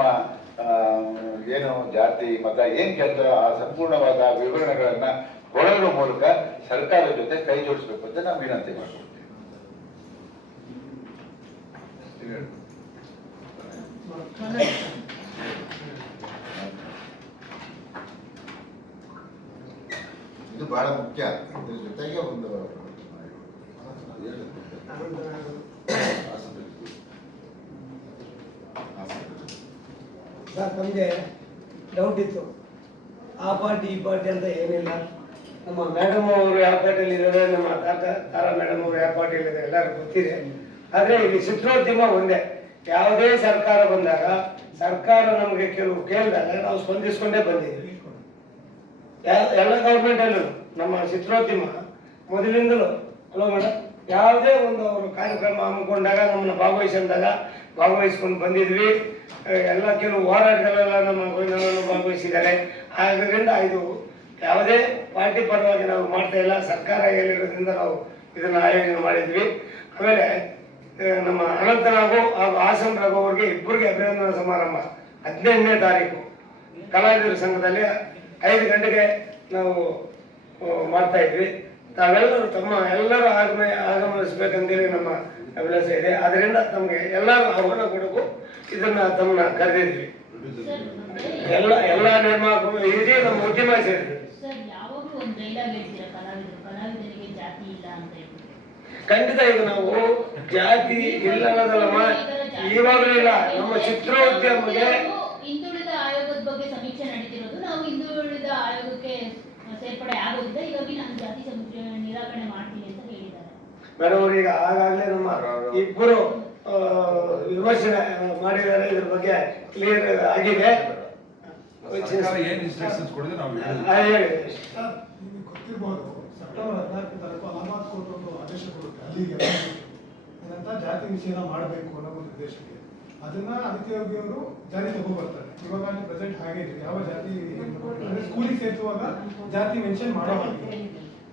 ಏನು ಜಾತಿ, ಮತ, ಏನ್ ಕೆಲಸ ಆ ಸಂಪೂರ್ಣವಾದ ವಿವರಣೆಗಳನ್ನ ಕೊಡೋದ್ರ ಮೂಲಕ ಸರ್ಕಾರದ ಜೊತೆ ಕೈ ಜೋಡಿಸಬೇಕು ಅಂತ ನಾವು ವಿನಂತಿ ಮಾಡ್ಕೊಳ್ತೀವಿ. ಇದು ಬಹಳ ಮುಖ್ಯ ಇದ್ರ ಜೊತೆಗೆ ಒಂದು ಸರ್, ನಮಗೆ ಡೌಟ್ ಇತ್ತು. ಆ ಪಾರ್ಟಿ ಈ ಪಾರ್ಟಿ ಅಂತ ಏನಿಲ್ಲ. ನಮ್ಮ ಮೇಡಮ್ ಅವರು ಯಾವ ಪಾರ್ಟಿಯಲ್ಲಿ ಇದ್ದಾರೆ, ನಮ್ಮ ತಾತ, ತಾರಾ ಮೇಡಮ್ ಅವರು ಯಾವ ಪಾರ್ಟಿಯಲ್ಲಿ ಇದ್ದಾರೆ, ಎಲ್ಲರಿಗೂ ಗೊತ್ತಿದೆ. ಆದರೆ ಇಲ್ಲಿ ಚಿತ್ರೋದ್ಯಮ ಒಂದೇ. ಯಾವುದೇ ಸರ್ಕಾರ ಬಂದಾಗ, ಸರ್ಕಾರ ನಮಗೆ ಕೆಲವು ಕೇಳಿದಾಗ ನಾವು ಸ್ಪಂದಿಸ್ಕೊಂಡೇ ಬಂದಿದ್ದೀವಿ. ಎಲ್ಲ ಗೌರ್ಮೆಂಟಲ್ಲೂ ನಮ್ಮ ಚಿತ್ರೋದ್ಯಮ ಮೊದಲಿಂದಲೂ. ಹಲೋ ಮೇಡಮ್ ಯಾವುದೇ ಒಂದು ಅವರು ಕಾರ್ಯಕ್ರಮ ಹಮ್ಮಿಕೊಂಡಾಗ ನಮ್ಮನ್ನು ಭಾಗವಹಿಸಿದಾಗ ಭಾಗವಹಿಸ್ಕೊಂಡು ಬಂದಿದ್ವಿ. ಎಲ್ಲ ಕೆಲವು ಹೋರಾಟಗಳೆಲ್ಲ ನಮ್ಮ ಗೋವಿಂದನವರು ಭಾಗವಹಿಸಿದ್ದಾರೆ. ಆದ್ದರಿಂದ ಇದು ಯಾವುದೇ ಪಾರ್ಟಿ ಪರವಾಗಿ ನಾವು ಮಾಡ್ತಾ ಇಲ್ಲ. ಸರ್ಕಾರ ಹೇಳಿರೋದ್ರಿಂದ ನಾವು ಇದನ್ನು ಆಯೋಜನೆ ಮಾಡಿದ್ವಿ. ಆಮೇಲೆ ನಮ್ಮ ಅನಂತನಾಗು ಹಾಗೂ ಹಾಸನ್ ರಘು ಅವ್ರಿಗೆ ಇಬ್ಬರಿಗೆ ಅಭಿನಂದನಾ ಸಮಾರಂಭ ಹದಿನೆಂಟನೇ ತಾರೀಕು. ಕಲಾವಿದರ ಸಂಘದಲ್ಲಿ ಐದು ಗಂಟೆಗೆ ನಾವು ಮಾಡ್ತಾ ಇದ್ವಿ. ತಾವೆಲ್ಲರೂ ತಮ್ಮ ಎಲ್ಲರೂ ಆಗಮ ಆಗಮನಿಸ್ಬೇಕಂತೇಳಿ ನಮ್ಮ ಅಭಿಲಾಷೆ ಇದೆ. ಅದರಿಂದ ತಮಗೆ ಎಲ್ಲರೂ ಆಹ್ವಾನ ಕೊಡಬೇಕು ಇದನ್ನ ತಮ್ಮನ್ನ ಕರೆದಿದ್ವಿ. ಎಲ್ಲ ಎಲ್ಲ ನಿರ್ಮಾಪಕರು ಇಡೀ ನಮ್ಮ ಉದ್ಯಮ ಸೇರಿದ್ವಿ ಖಂಡಿತ ಈಗ ನಾವು ಜಾತಿ ಇಲ್ಲ ಅನ್ನೋದಲ್ಲಮ್ಮ ಇವಾಗಲೂ ಇಲ್ಲ. ನಮ್ಮ ಚಿತ್ರೋದ್ಯಮಗೆ ಹಿಂದುಳಿದ ಆಯೋಗದ ಬಗ್ಗೆ ಸಮೀಕ್ಷೆ ನಡೀತಿರೋದು ನಾವು ಹಿಂದುಳಿದ ಆಯೋಗಕ್ಕೆ ಸೇರ್ಪಡೆ ಆಗೋದಿಲ್ಲ ಹೀಗಾಗಿ ನಾನು ಜಾತಿ ಸಮೀಕ್ಷೆ ನಿರಾಕರಣೆ ಮಾಡ್ತೀನಿ ಅಂತ ಹೇಳಿದ್ದಾರೆ. ಮೇಡಮ್ ಈಗ ಆಗಾಗಲೇ ನಮ್ಮ ಇಬ್ಬರು ವಿಮರ್ಶನೆ ಮಾಡಿದ್ದಾರೆ ಇದ್ರ ಬಗ್ಗೆ ಕ್ಲಿಯರ್ ಆಗಿದೆ. ಸರ್ಕಾರ ಏನ್ ಇನ್ಸ್ಟ್ರಕ್ಷನ್ಸ್ ಕೊಡಿದ್ರೆ ನಾವು ಗೊತ್ತಿರ್ಬೋದು ಸೆಪ್ಟೆಂಬರ್ ಹದಿನಾಲ್ಕು ತಾರೀಕು ಅಲಹಾಬಾದ್ ಕೋರ್ಟ್ ಒಂದು ಆದೇಶ ಕೊಡುತ್ತೆ ಅಲ್ಲಿಗೆ. ಏನಂತ ಜಾತಿ ನಿಷೇಧ ಮಾಡಬೇಕು ಅನ್ನೋ ಒಂದು ಉದ್ದೇಶಕ್ಕೆ. ಅದನ್ನ ಅದಕ್ಕೆ ಅವರು ಜಾರಿ ತಗೊಂಡ್ಬರ್ತಾರೆ. ಇವಾಗ ಅಲ್ಲಿ ಪ್ರೆಸೆಂಟ್ ಹಾಗೆ ಇದೆ. ಯಾವ ಜಾತಿ ಸ್ಕೂಲಿಗೆ ಸೇರಿಸುವಾಗ ಜಾತಿ ಮೆನ್ಷನ್ ಮಾಡೋ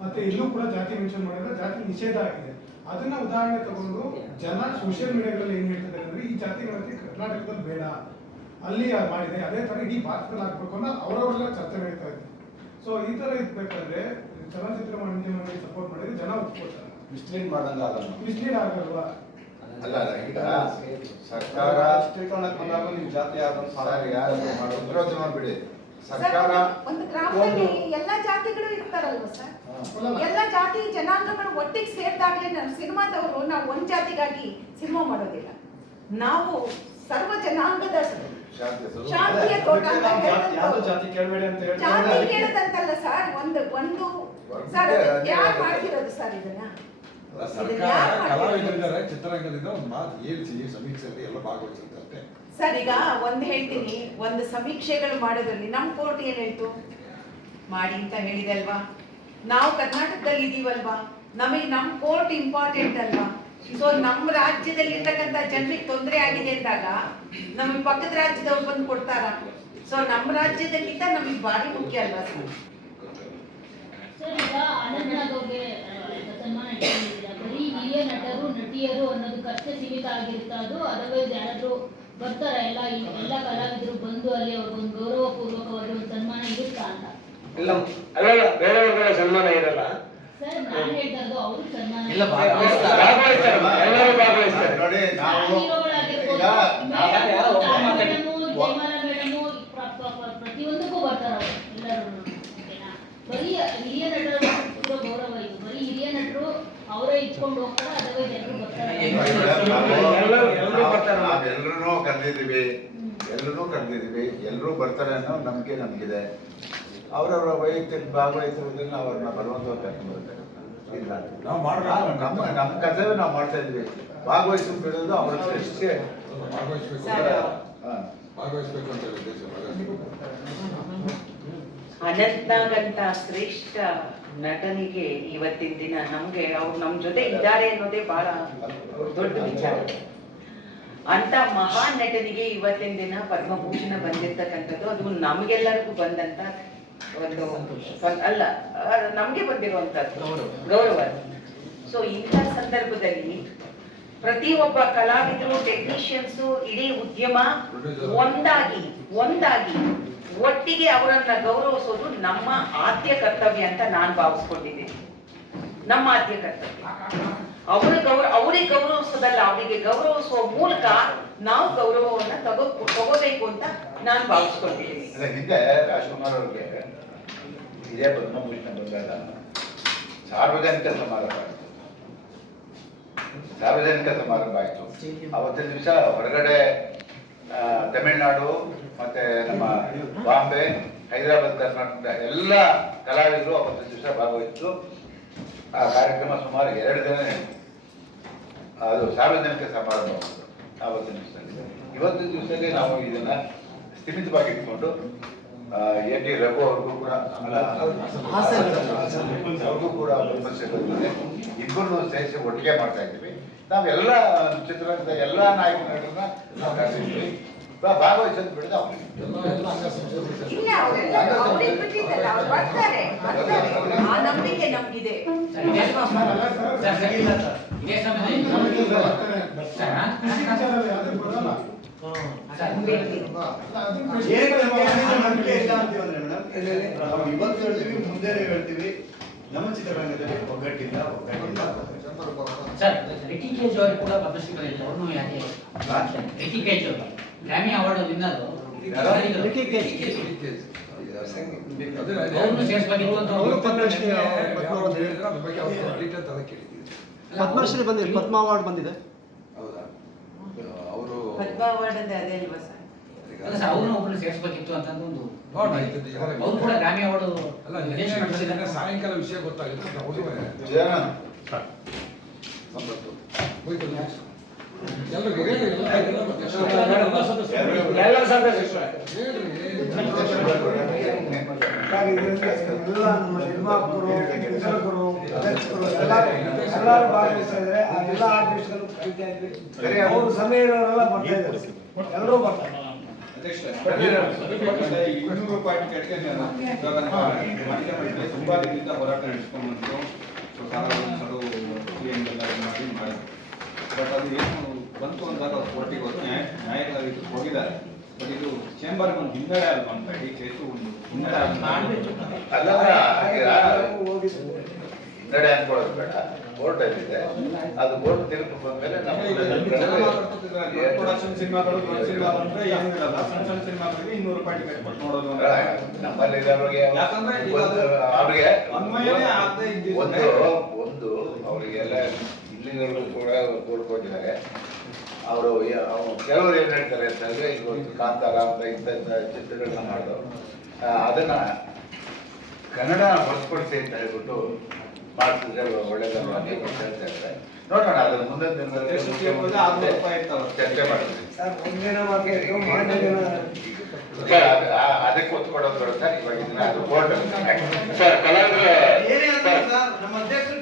ಮತ್ತೆ ಇಲ್ಲೂ ಕೂಡ ಜಾತಿ ಮೆನ್ಷನ್ ಮಾಡಿದ್ರೆ ಜಾತಿ ನಿಷೇಧ ಆಗಿದೆ. ಅದನ್ನ ಉದಾಹರಣೆ ತಗೊಂಡು ಜನ ಸೋಷಿಯಲ್ ಮೀಡಿಯಾಗಳಲ್ಲಿ ಏನ್ ಹೇಳ್ತಿದ್ದಾರೆ ಅಂದ್ರೆ ಈ ಜಾತಿ ಗಣತಿ ಕರ್ನಾಟಕದಲ್ಲಿ ಬೇಡ. ಅಲ್ಲಿ ಮಾಡಿದೆ ಅದೇ ತರ ಇಡೀ ಭಾರತದಲ್ಲಿ ಹಾಕ್ಬೇಕು ಅನ್ನೋ ಅವರವರೆಲ್ಲ ಚರ್ಚೆ ನಡೀತಾ ಇದೆ ಸೊ ಈ ತರ ಇರ್ಬೇಕಂದ್ರೆ ಚಲನಚಿತ್ರ ಮಾಡಿ ಸಪೋರ್ಟ್ ಮಾಡಿದ್ರೆ ಜನ ಒಪ್ಕೋತಾರೆ. ಮಿಸ್ಲೀಡ್ ಮಾಡ್ದಂಗೆ ಆಗಲ್ಲ ಮಿಸ್ಲೀಡ್ ಆಗಲ್ವಾ? ಅಲ್ಲ ಈಗ ಸರ್ಕಾರ ರಾಷ್ಟ್ರೀಕರಣಕ್ಕೆ ಬಂದಾಗ ನಿಮ್ ಜಾತಿ ಯಾರು ಸರ್ ಯಾರು ಮಾಡೋ ವಿರೋಧ ಬಿಡಿ ಸರ್ಕಾರ ಒಂದು ಗ್ರಾಮದಲ್ಲಿ ಎಲ್ಲಾ ಜಾತಿಗಳು ಇರ್ತಾರಲ್ವ ಸರ್? ಎಲ್ಲ ಜಾತಿ ಜನಾಂಗಗಳು ಒಟ್ಟಿಗೆ ಸೇರಿದಾಗಲೇ ನಮ್ಮ ಸಿನಿಮಾದವರು ನಾವು ಒಂದ್ ಜಾತಿಗಾಗಿ ಸಿನಿಮಾ ಮಾಡೋದಿಲ್ಲ. ನಾವು ಸರ್ವ ಜನಾಂಗದ ಶಾಂತಿ ಶಾಂತಿಯ ತೋಟ ಜಾತಿ ಕೇಳದಂತಲ್ಲ ಸರ್ ಒಂದು ಒಂದು ಸರ್ ಯಾರು ಮಾಡ್ತಿರೋದು ಸರ್ ಇದನ್ನ? ಕಲಾವಿದರಿದ್ದಾರೆ ಚಿತ್ರರಂಗದಿಂದ ಒಂದು ಮಾತು ಹೇಳ್ಸಿ ಸಮೀಕ್ಷೆಯಲ್ಲಿ ಎಲ್ಲ ಭಾಗವಹಿಸುತ್ತೆ ಸರ್ ಈಗ ಒಂದ್ ಹೇಳ್ತೀನಿ ಒಂದು ಸಮೀಕ್ಷೆಗಳು ಮಾಡೋದ್ರಲ್ಲಿ ನಮ್ ಕೋರ್ಟ್ ಏನ್ ಹೇಳ್ತು? ಮಾಡಿ ಅಂತ ಹೇಳಿದೆ ಅಲ್ವಾ? ನಾವು ಕರ್ನಾಟಕದಲ್ಲಿ ಇದೀವಲ್ವಾ? ನಮಗೆ ನಮ್ಮ ಕೋರ್ಟ್ ಇಂಪಾರ್ಟೆಂಟ್ ಅಲ್ವಾ? ಸೊ ನಮ್ಮ ರಾಜ್ಯದಲ್ಲಿ ಇರ್ತಕ್ಕಂಥ ಜನರಿಗೆ ತೊಂದರೆ ಆಗಿದೆ ಅಂದಾಗ ನಮಗೆ ಪಕ್ಕದ ರಾಜ್ಯದವ್ರು ಬಂದು ಕೊಡ್ತಾರ? ಸೊ ನಮ್ಮ ರಾಜ್ಯದಕ್ಕಿಂತ ನಮಗೆ ಭಾರಿ ಮುಖ್ಯ ಅಲ್ವಾ ಸರ್? ಬರೀ ಹಿರಿಯ ನಟರು ನಟಿಯರು ಅನ್ನೋದಕ್ಕಷ್ಟೇ ಸೀಮಿತ ಆಗಿರುತ್ತಾ. ಅದು ಅದರ್ವೈಸ್ ಯಾರಾದ್ರೂ ಬರ್ತಾರ? ಎಲ್ಲ ಎಲ್ಲ ಕಲಾವಿದರು ಬಂದು ಅಲ್ಲಿ ಅವ್ರಿಗೊಂದು ಗೌರವ ಪೂರ್ವಕವಾಗಿ ಒಂದು ಸನ್ಮಾನ ಇರುತ್ತಾ ಅಂತ ಇಲ್ಲ ಅಲ್ಲಲ್ಲ ಬೇರೆಯವ್ರಿಗೆಲ್ಲ ಸನ್ಮಾನ ಇರಲ್ಲ ಸರ್ ನಾನು ಹೇಳ್ತಾ ಇರೋದು ಅವ್ರಿಗೆ ಸನ್ಮಾನ ಇಲ್ಲ, ಭಾಗವಹಿಸ್ತಾರೆ. ನೋಡಿ ನಾವು ಈಗ ಪ್ರತಿಯೊಂದಕ್ಕೂ ಬರ್ತಾರ ಎಲ್ಲರೂ. ಓಕೆನಾ? ಬರೀ ಹಿರಿಯ ನಟರು ಇರೋ ಗೌರವ ಇದು. ಬರೀ ಹಿರಿಯ ನಟರು ಅವರೇ ಇಟ್ಕೊಂಡು ಹೋಗ್ತಾರೆ ಅದರ್ವೈಸ್ ಎಲ್ಲರೂ ಬರ್ತಾರೆ. ನಾವೆಲ್ಲರೂ ಕರೆದಿದ್ದೀವಿ ಎಲ್ಲರೂ ಕರೆದಿದ್ದೀವಿ ಎಲ್ಲರೂ ಬರ್ತಾರೆ ಅನ್ನೋ ನಂಬಿಕೆ ನಮಗಿದೆ. ಅವರವರ ವೈಯಕ್ತಿಕ ಭಾಗವಹಿಸುವುದರಿಂದ ಅವ್ರನ್ನ ಬಲವಂತವಾಗಿ ಕರ್ಕೊಂಡು ಬರ್ತಾರೆ. ಇಲ್ಲ ನಾವು ಮಾಡೋ ನಮ್ಮ ನಮ್ಮ ಕರ್ತವ್ಯ ನಾವು ಮಾಡ್ತಾ ಇದ್ವಿ ಭಾಗವಹಿಸಿ ಬಿಡೋದು ಅವರ. ಭಾಗವಹಿಸ್ಬೇಕು. ಅಂತ ಉದ್ದೇಶ ಭಾಗವಹಿಸ್ಬೇಕು. ಅನಂತ್ನಾಗಂತ ಶ್ರೇಷ್ಠ ನಟನಿಗೆ ಇವತ್ತಿನ ದಿನ ನಮ್ಗೆ ಅವ್ರು ನಮ್ ಜೊತೆ ಇದ್ದಾರೆ ಅನ್ನೋದೇ ಬಹಳ ದೊಡ್ಡ ವಿಚಾರ ಅಂತ ಮಹಾನ್ ನಟನಿಗೆ ಇವತ್ತಿನ ದಿನ ಪದ್ಮಭೂಷಣ ಬಂದಿರ್ತಕ್ಕಂಥದ್ದು ಅದು ನಮ್ಗೆಲ್ಲರಿಗೂ ಬಂದಂತ ಒಂದು ಅಲ್ಲ ನಮಗೆ ನಮ್ಗೆ ಬಂದಿರುವಂತದ್ದು ಗೌರವ. ಸೊ ಇಂಥ ಸಂದರ್ಭದಲ್ಲಿ ಪ್ರತಿಯೊಬ್ಬ ಕಲಾವಿದರು ಟೆಕ್ನಿಷಿಯನ್ಸು ಇಡೀ ಉದ್ಯಮ ಒಂದಾಗಿ ಒಂದಾಗಿ ಒಟ್ಟಿಗೆ ಅವರನ್ನ ಗೌರವಿಸೋದು ನಮ್ಮ ಆದ್ಯ ಕರ್ತವ್ಯ ಅಂತ ನಾನು ಭಾವಿಸ್ಕೊಂಡಿದ್ದೀನಿ. ನಮ್ಮ ಆದ್ಯ ಕರ್ತವ್ಯ. ಅವರ ಗೌರವ ಅವರಿಗೆ ಗೌರವಿಸೋದಲ್ಲ, ಅವರಿಗೆ ಗೌರವಿಸುವ ಮೂಲಕ ನಾವು ಗೌರವವನ್ನ ತಗೋ, ತಗೋಬೇಕು ಅಂತ ನಾನು ಭಾವಿಸ್ಕೊಂಡಿದ್ದೀನಿ ರಾಜ್ಕುಮಾರ್ ಸಾರ್ವಜನಿಕ ಸಮಾರಂಭ ಆಯಿತು. ಸಾರ್ವಜನಿಕ ಸಮಾರಂಭ ಆಯಿತು. ಅವತ್ತಿನ ದಿವಸ ಹೊರಗಡೆ ತಮಿಳ್ನಾಡು ಮತ್ತೆ ನಮ್ಮ ಬಾಂಬೆ, ಹೈದರಾಬಾದ್, ಕರ್ನಾಟಕದ ಎಲ್ಲ ಕಲಾವಿದರು ಅವತ್ತಿನ ದಿವಸ ಭಾಗವಹಿಸಿದ್ರು ಆ ಕಾರ್ಯಕ್ರಮ ಸುಮಾರು ಎರಡು ದಿನ. ಅದು ಸಾರ್ವಜನಿಕ ಸಮಾರಂಭ ಆವತ್ತಿನ ದಿವಸದಲ್ಲಿ. ಇವತ್ತಿನ ದಿವಸದಲ್ಲಿ ನಾವು ಇದನ್ನ ಸ್ಥಿಮಿತವಾಗಿ ಇಟ್ಕೊಂಡು ಎ ಟಿ ರಘು ಅವ್ರಿಗೂ ಕೂಡ ಅವ್ರಿಗೂ ಕೂಡ ವಿಮರ್ಶೆ ಬರ್ತದೆ ಇಬ್ಬರು ಸೇರಿಸಿ ಒಟ್ಟಿಗೆ ಮಾಡ್ತಾ ಇದ್ದೀವಿ. ನಾವೆಲ್ಲ ಚಿತ್ರರಂಗದ ಎಲ್ಲ ನಾಯಕ ನಟರನ್ನ ನಾವು ಕರೆದಿದ್ವಿ ಬಾ- ಭಾಗವಹಿಸೋದು ಬಿಡದ ಅವ್ರಿಗೆ ಇಲ್ಲ ಅವರೆಲ್ಲ ಅವ್ರಿಗೆ ಬಿಟ್ಟಿದ್ದಲ್ಲ ಅವ್ರು ಬರ್ತಾರೆ ಬರ್ತಾರೆ. ಆ ನಂಬಿಕೆ ನಮ್ಗಿದೆ. ಯಾವ್ದು ಬರಲ್ಲ. ನಾವು ಇವತ್ತು ಹೇಳ್ತೀವಿ ಮುಂದೆ ಹೇಳ್ತೀವಿ. ನಮ್ಮ ಚಿತ್ರರಂಗದಲ್ಲಿ ಒಗ್ಗಟ್ಟಿಲ್ಲ ಒಗ್ಗಟ್ಟಿಲ್ಲ. ಸರ್ ರಿಕಿ ಕೇಜ್ ಅವರು ಕೂಡ ಪದ್ಮಶ್ರೀ ಅವ್ರನ್ನು ಯಾಕೆ? ರಿಕಿ ಕೇಜ್ ಅವರು. ಗ್ರಾಮಿ ಅವಾರ್ಡ್ ವಿನ್ನರು ಪದ್ಮಶ್ರೀ ಬಂದಿದೆ ಪದ್ಮ ಅವಾರ್ಡ್ ಬಂದಿದೆ ಹೌದಾ ಅವರು ಪದ್ಮ ಅವಾರ್ಡ್ ಅಂದ್ರೆ ಅದೇ ಅಲ್ವಾ ಸರ್? ಅವ್ರನ್ನ ಒಬ್ಬರು ಸೇರಿಸ್ಬೇಕಿತ್ತು ಅಂತ ಒಂದು ಅವ್ರು ಕೂಡ ಗ್ರಾಮಿ ಅವಾರ್ಡ್ ಅಲ್ಲ ಸಾಯಂಕಾಲ ವಿಷಯ ಗೊತ್ತಾಗಿತ್ತು ಎಲ್ಲರೂ ಆ ಆರ್ಟಿಸ್ಟ್ಗಳು ಸರಿ ಅವರು ಸಮಯ ಇರೋರೆಲ್ಲ ಎಲ್ಲರೂ ಬರ್ತಾರೆ ತುಂಬಾ ದಿನದಿಂದ ಹೋರಾಟ ನಡೆಸ್ಕೊಂಡು ಬಂದಿದ್ದು ಬಟ್ ಅದು ಏನು ಬಂತು ಅಂದಾಗ ಕೋರ್ಟಿಗೆ ಹೋದ್ರೆ ನ್ಯಾಯ ನ್ಯಾಯಾಲಯ ಇದು ಹೋಗಿದ್ದಾರೆ. ಬಟ್ ಇದು ಚೇಂಬರ್ ಒಂದು ಹಿನ್ನಡೆ ಅಲ್ವಾ ಅಂತ ಈ ಕೇಸು ಒಂದು ಹಿನ್ನಡೆ ಅಲ್ಲ ಹೋಗಿದ್ದು ಹಿನ್ನಡೆ ಅನ್ಕೊಳ್ಳೋದು ಬೇಡ. ಬೋರ್ಡ್ ಇದೆ. ಅದು ತೀರ್ಪು ಬಂದ್ಮೇಲೆ ಸಿನಿಮಾಗಳು ಸಿನಿಮಾ ಬಂದ್ರೆ ಏನಿರಲ್ಲ ಸಣ್ಣ ಸಣ್ಣ ಸಿನಿಮಾಗಳಿಗೆ ಇನ್ನೂರು ರೂಪಾಯಿ ಟಿಕೆಟ್ ಕೊಟ್ಟು ನೋಡೋದು ಅಂತ. ನಮ್ಮಲ್ಲಿ ಇರೋರಿಗೆ ಅವ್ರಿಗೆ ಅನ್ವಯನೇ ಆಗದೆ ಒಂದು ಒಂದು ಅವರಿಗೆಲ್ಲ ಇಲ್ಲಿನವರು ಕೂಡ ಕೂಡ್ಕೊಂಡಿದ್ದಾರೆ. ಅವರು ಕೆಲವರು ಏನು ಹೇಳ್ತಾರೆ ಅಂತಂದ್ರೆ ಇವತ್ತು ಕಾಂತಾರ ಅಂತ ಇಂಥ ಇಂಥ ಚಿತ್ರಗಳನ್ನ ಮಾಡಿದವರು. ಅದನ್ನ ಕನ್ನಡ ಹೊರತುಪಡಿಸಿ ಅಂತ ಹೇಳ್ಬಿಟ್ಟು ಮಾಡಿಸಿದ್ರೆ ಒಳ್ಳೆಯದಲ್ಲ ಅಂತ ಹೇಳ್ತಾ ಇದ್ದಾರೆ. ನೋಡೋಣ ಅದರ ಮುಂದಿನ ದಿನದಲ್ಲಿ. ಚರ್ಚೆ ಮಾಡ್ತೀವಿ. ಅದಕ್ಕೆ ಒತ್ತು ಕೊಡೋದು ಬರುತ್ತೆ ಸರ್ ಇವಾಗ ಇದನ್ನ ಅದು ಕೋರ್ಟ್ ಸರ್ ಕಲಾವಿದರ ನಮ್ಮ ಅಧ್ಯಕ್ಷರ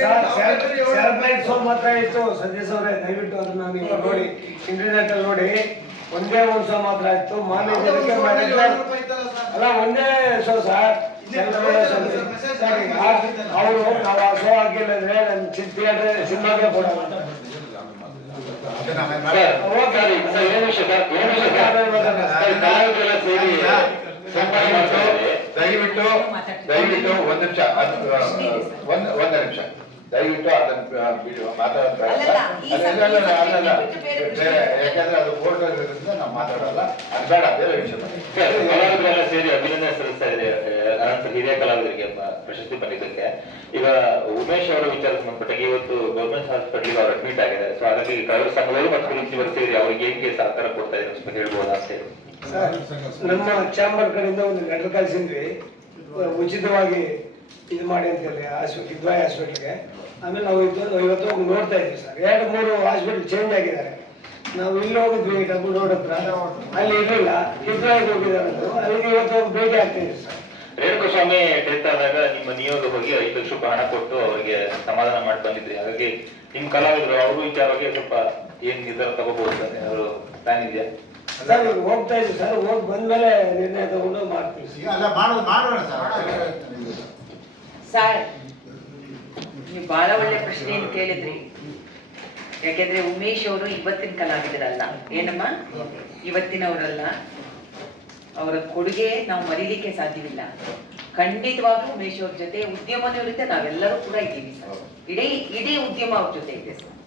ಸರ್, ಸರ್, ಸೆಲ್- ಮಾತ್ರ ಇತ್ತು ಸತೀಶ್ ಅವರೇ ದಯವಿಟ್ಟು ಅದನ್ನ ನೀವು ನೋಡಿ. ಇಂಟರ್ನೆಟ್ ಅಲ್ಲಿ ನೋಡಿ. ಒಂದೇ ಒಂದು ಶೋ ಮಾತ್ರ ಇತ್ತು ಮಾನ್ಯ ಅಲ್ಲ ಒಂದೇ ಶೋ ಸರ್. ಅವರು ನಾವು ಆ ಶೋ ಹಾಕಿಲ್ಲ ಅಂದ್ರೆ ನನ್ನ ಥಿಯೇಟರ್ ಸಿನಿಮಾಗೆ ಕೊಡಲ್ಲ. ದಯವಿಟ್ಟು ದಯವಿಟ್ಟು ಒಂದ್ ನಿಮಿಷ ಒಂದ್ ಒಂದ್ ನಿಮಿಷ. ದಯವಿಟ್ಟು ಅದನ್ನ ಬಿಡು ಮಾತಾಡ್ತಾ ಯಾಕಂದ್ರೆ ಅದು ಫೋಟೋ ಇರೋದ್ರಿಂದ ನಾವು ಮಾತಾಡಲ್ಲ. ಅದು ಬೇಡ ಬೇರೆ ವಿಷಯ. ಸೇರಿ ಅಭಿನಂದನೆ ಸಲ್ಲಿಸ್ತಾ ಇದೆ ಅನಂತ ಹಿರಿಯ ಕಲಾವಿದರಿಗೆ ಪ್ರಶಸ್ತಿ ಬಂದಿದ್ದಕ್ಕೆ ಈಗ ಉಮೇಶ್ ಅವರ ವಿಚಾರ ಸಂಬಂಧಪಟ್ಟಾಗ ಇವತ್ತು ಗೌರ್ಮೆಂಟ್ ಹಾಸ್ಪಿಟಲ್ ಅವರು ಅಡ್ಮಿಟ್ ಆಗಿದೆ ಸೊ ಹಾಗಾಗಿ ಕಲಾವಿದ ಸಂಘದವರು ಮತ್ತು ವೃತ್ತಿಯವರು ಸೇರಿ ಅವರಿಗೆ ಹೇಗೆ ಸಹಕಾರ ಕೊಡ್ತಾ ಇದ್ದಾರೆ ಅಂತ ಹೇಳ್ಬೋದು ಅಂತ ಹೇಳಿ. ನಮ್ಮ ಚಾಂಬರ್ ಕಡೆಯಿಂದ ಒಂದು ಲೆಟರ್ ಕಳಿಸಿದ್ವಿ. ಉಚಿತವಾಗಿ ಇದು ಮಾಡಿ ಅಂತ ಹೇಳಿ ಹಾಸ್ಪಿಟಲ್ ಇದ್ವಾಯ ಹಾಸ್ಪಿಟ್ಲಿಗೆ ಆಮೇಲೆ ನಾವು ಇದ್ದು ಇವತ್ತು ಹೋಗಿ ನೋಡ್ತಾ ಇದ್ವಿ ಸರ್. ಎರಡು, ಮೂರು ಹಾಸ್ಪಿಟಲ್ ಚೇಂಜ್ ಆಗಿದ್ದಾರೆ. ನಾವು ಇಲ್ಲಿ ಹೋಗಿದ್ವಿ ಡಬ್ಬು ರೋಡ್ ಹತ್ರ. ಅಲ್ಲಿ ಇರಲಿಲ್ಲ. ಇದ್ರಾಗಿ ಹೋಗಿದ್ದಾರೆ. ಅಲ್ಲಿಗೆ ಇವತ್ತು ಹೋಗಿ ಭೇಟಿ ಆಗ್ತಿದ್ವಿ ಸರ್. ರೇಣುಕಸ್ವಾಮಿ ಡೆತ್ ಆದಾಗ ನಿಮ್ಮ ನಿಯೋಗ ಹೋಗಿ ಐದು ಲಕ್ಷ ರೂಪಾಯಿ ಹಣ ಕೊಟ್ಟು ಅವರಿಗೆ ಸಮಾಧಾನ ಮಾಡಿ ಬಂದಿದ್ರಿ. ಹಾಗಾಗಿ ನಿಮ್ ಕಲಾವಿದ್ರು ಅವರು ವಿಚಾರವಾಗಿ ಸ್ವಲ್ಪ ಏನ್ ನಿರ್ಧಾರ ತಗೋಬಹುದು ಅವರು ಪ್ಲಾನ್ ಇದೆಯಾ? ಸರ್ ಹೋಗ್ತಾ ಇದ್ವಿ ಸರ್. ಹೋಗಿ ಬಂದ್ಮೇಲೆ ನಿರ್ಣಯ ತಗೊಂಡು ಮಾಡ್ತೀವಿ ಅಲ್ಲ ಮಾಡೋದು ಮಾಡೋಣ ಸರ್. ಸರ್ ನೀವು ಬಹಳ ಒಳ್ಳೆ ಪ್ರಶ್ನೆಯನ್ನು ಕೇಳಿದ್ರಿ. ಯಾಕೆಂದ್ರೆ ಉಮೇಶ್ ಅವರು ಇವತ್ತಿನ ಕಲಾವಿದರಲ್ಲ. ಏನಮ್ಮ? ಇವತ್ತಿನವರಲ್ಲ. ಅವರ ಕೊಡುಗೆ ನಾವು ಮರೀಲಿಕ್ಕೆ ಸಾಧ್ಯವಿಲ್ಲ. ಖಂಡಿತವಾಗ್ಲೂ ಉಮೇಶ್ ಅವ್ರ ಜೊತೆ ಉದ್ಯಮ ಇರುತ್ತೆ ನಾವೆಲ್ಲರೂ ಕೂಡ ಇದ್ದೀವಿ ಸರ್. ಇಡೀ ಇಡೀ ಉದ್ಯಮ ಅವ್ರ ಜೊತೆ ಇದೆ ಸರ್.